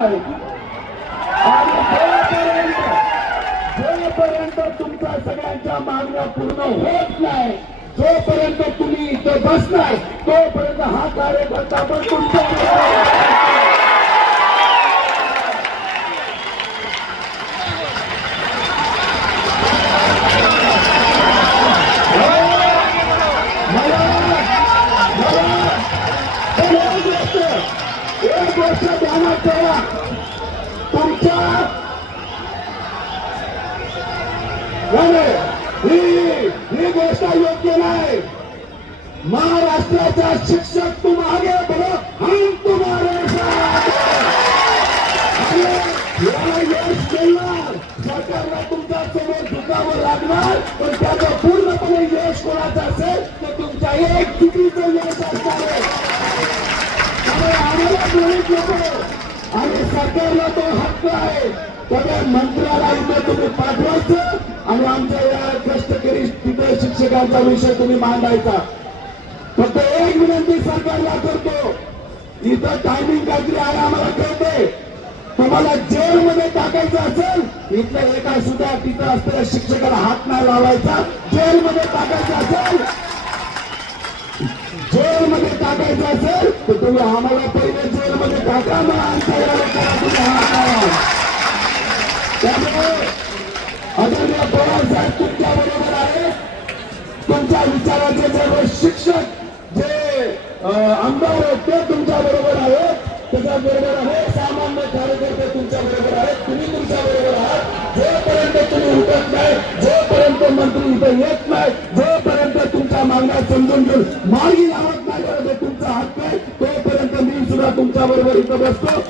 जोपर्यंत तुमच्या सगळ्यांच्या मागण्या पूर्ण होत नाही, जोपर्यंत तुम्ही इथं बसलाय तोपर्यंत हा कार्यकर्ता पण तुमच्या एक गोष्ट ध्यानात ठेवा, तुमच्या ही गोष्ट योग्य नाही। महाराष्ट्राचा शिक्षक तुम आगे बढ़ो, हम तुम्हारे साथ। यश मिळणार, सरकारला तुमच्या समोर झुकावं लागणार, पण त्याचं पूर्णपणे यश कोणाचं असेल तर तुमच्या एक चुकीचं यश असणार आहे। आम्हाला गृहीत नको आणि सरकारला तो हक्क आहे, सगळ्या मंत्र्याला इथं तुम्ही पाठवायचं आणि आमच्या या कष्टकरी तिथे शिक्षकांचा विषय तुम्ही मांडायचा। फक्त एक विनंती सरकारला करतो, इथं टायमिंग काहीतरी आहे आम्हाला कळते, तुम्हाला जेलमध्ये टाकायचं असेल इथल्या एका सुद्धा तिथं असलेल्या शिक्षकाला हात नाही लावायचा। जेलमध्ये टाकायचं असेल तर तुम्ही आम्हाला पहिले जेलमध्ये टाका, मग आमच्या त्यामुळे आदरणीय पवार साहेब तुमच्या बरोबर आहे। तुमच्या विचाराचे सर्व शिक्षक जे आमदार आहेत ते तुमच्या बरोबर आहेत, त्याच्या बरोबर आहे सामान्य कार्यकर्ते तुमच्या बरोबर आहेत, तुम्ही तुमच्या बरोबर आहात। जोपर्यंत तुम्ही उठत नाही, जोपर्यंत मंत्री इथं येत नाही, जोपर्यंत तुमच्या मागण्या समजून घेऊन मार्गी लावत नाही, तुमचा हक्क आहे, तोपर्यंत मी सुद्धा तुमच्या बरोबर इथं बसतो।